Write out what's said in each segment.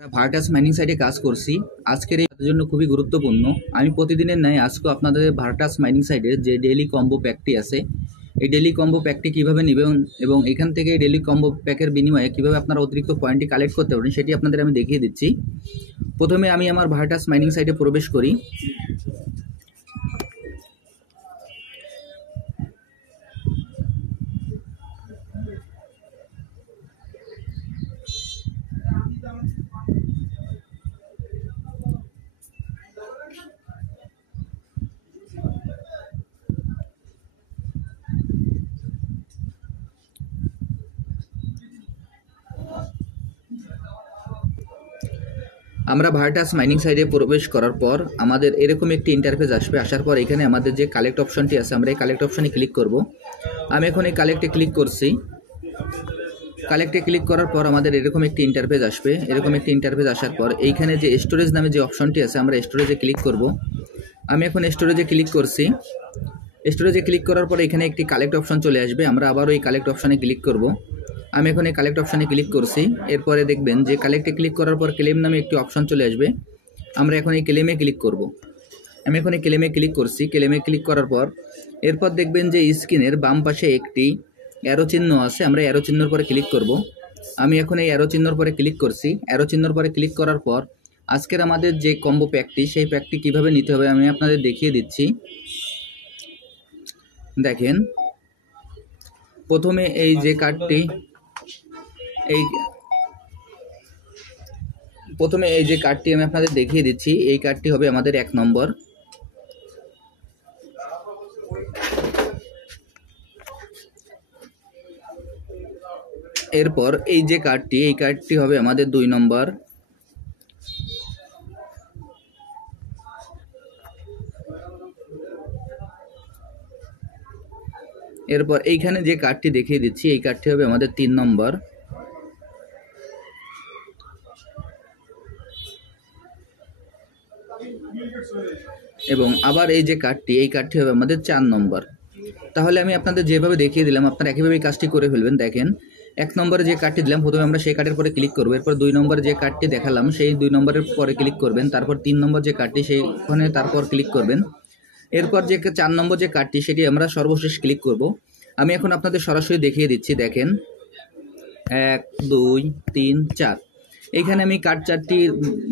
Virtus mining সাইটে কাজ করছি। আজকের এই কাজের জন্য খুবই গুরুত্বপূর্ণ। আমি প্রতিদিনের ন্যায় আজকেও আপনাদের ভার্টাস মাইনিং সাইটের যে ডেইলি কম্বো প্যাকটি আছে, এই ডেইলি কম্বো প্যাকটি কীভাবে নেবেন এবং এখান থেকে ডেইলি কম্বো প্যাকের বিনিময়ে কীভাবে আপনারা অতিরিক্ত পয়েন্টটি কালেক্ট করতে পারেন সেটি আপনাদের আমি দেখিয়ে দিচ্ছি। প্রথমে আমি আমার ভার্টাস মাইনিং সাইটে প্রবেশ করি। আমরা ভার্টাস মাইনিং সাইটে প্রবেশ করার পর আমাদের এরকম একটি ইন্টারফেস আসবে। আসার পর এখানে আমাদের যে কালেক্ট অপশনটি আছে, আমরা এই কালেক্ট অপশনে ক্লিক করব। আমি এখন এই কালেক্টে ক্লিক করছি। কালেক্টে ক্লিক করার পর আমাদের এরকম একটি ইন্টারফেস আসবে। এরকম একটি ইন্টারফেস আসার পর এইখানে যে স্টোরেজ নামে যে অপশনটি আছে, আমরা স্টোরেজে ক্লিক করব। আমি এখন স্টোরেজে ক্লিক করছি। স্টোরেজে ক্লিক করার পর এখানে একটি কালেক্ট অপশন চলে আসবে। আমরা আবারও এই কালেক্ট অপশনে ক্লিক করব। আমি এখন এই কালেক্ট অপশনে ক্লিক করছি। এরপরে দেখবেন যে কালেক্টে ক্লিক করার পর ক্লেম নামে একটি অপশন চলে আসবে। আমরা এখন এই ক্লেমে ক্লিক করব। আমি এখন এই ক্লেমে ক্লিক করছি। ক্লেমে ক্লিক করার পর এরপর দেখবেন যে স্ক্রিনের বাম পাশে একটি অ্যারো চিহ্ন আছে, আমরা অ্যারো চিহ্নর পরে ক্লিক করব। আমি এখন এই অ্যারো চিহ্নর পরে ক্লিক করছি। অ্যারো চিহ্নর পরে ক্লিক করার পর আজকের আমাদের যে কম্বো প্যাকটি, সেই প্যাকটি কিভাবে নিতে হবে আমি আপনাদের দেখিয়ে দিচ্ছি। দেখেন, প্রথমে এই যে কার্ডটি আমি আপনাদের দেখিয়ে দিচ্ছি। এই কার্ডটি হবে আমাদের 1 নম্বর। এরপর এই যে কার্ডটি, এই কার্ডটি হবে আমাদের 2 নম্বর। এরপর এইখানে যে কার্ডটি দেখিয়ে দিচ্ছি, এই কার্ডটি হবে আমাদের 3 নম্বর। এবং আবার এই যে কার্ডটি, এই কার্ডটি হবে আমাদের 4 নম্বর। তাহলে আমি আপনাদের যেভাবে দেখিয়ে দিলাম আপনারা একইভাবে এই কাজটি করে ফেলবেন। দেখেন, 1 নম্বরে যে কার্ডটি দিলাম প্রথমে আমরা সেই কার্ডের পরে ক্লিক করব। এরপর 2 নম্বরে যে কার্ডটি দেখালাম সেই 2 নম্বরের পরে ক্লিক করবেন। তারপর 3 নম্বর যে কার্ডটি সেইখানে তারপর ক্লিক করবেন। এরপর যে 4 নম্বর যে কার্ডটি সেটি আমরা সর্বশেষ ক্লিক করব। আমি এখন আপনাদের সরাসরি দেখিয়ে দিচ্ছি। দেখেন, 1 2 3 4 এইখানে আমি কার্ড 4টি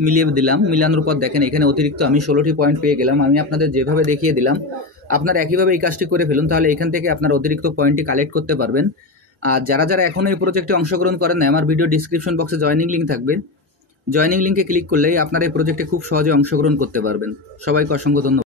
মিলিয়ে দিলাম। মিলানোর পর দেখেন এখানে অতিরিক্ত আমি 16টি পয়েন্ট পেয়ে গেলাম। আমি আপনাদের যেভাবে দেখিয়ে দিলাম আপনারা একইভাবে এই কাজটি করে ফেলুন, তাহলে এখান থেকে আপনারা অতিরিক্ত পয়েন্টটি কালেক্ট করতে পারবেন। আর যারা এখনও এই প্রজেক্টে অংশগ্রহণ করেন না, আমার ভিডিও ডিসক্রিপশন বক্সে জয়েনিং লিঙ্ক থাকবে। জয়েনিং লিঙ্কে ক্লিক করলেই আপনারা এই প্রজেক্টে খুব সহজে অংশগ্রহণ করতে পারবেন। সবাইকে অসংখ্য ধন্যবাদ।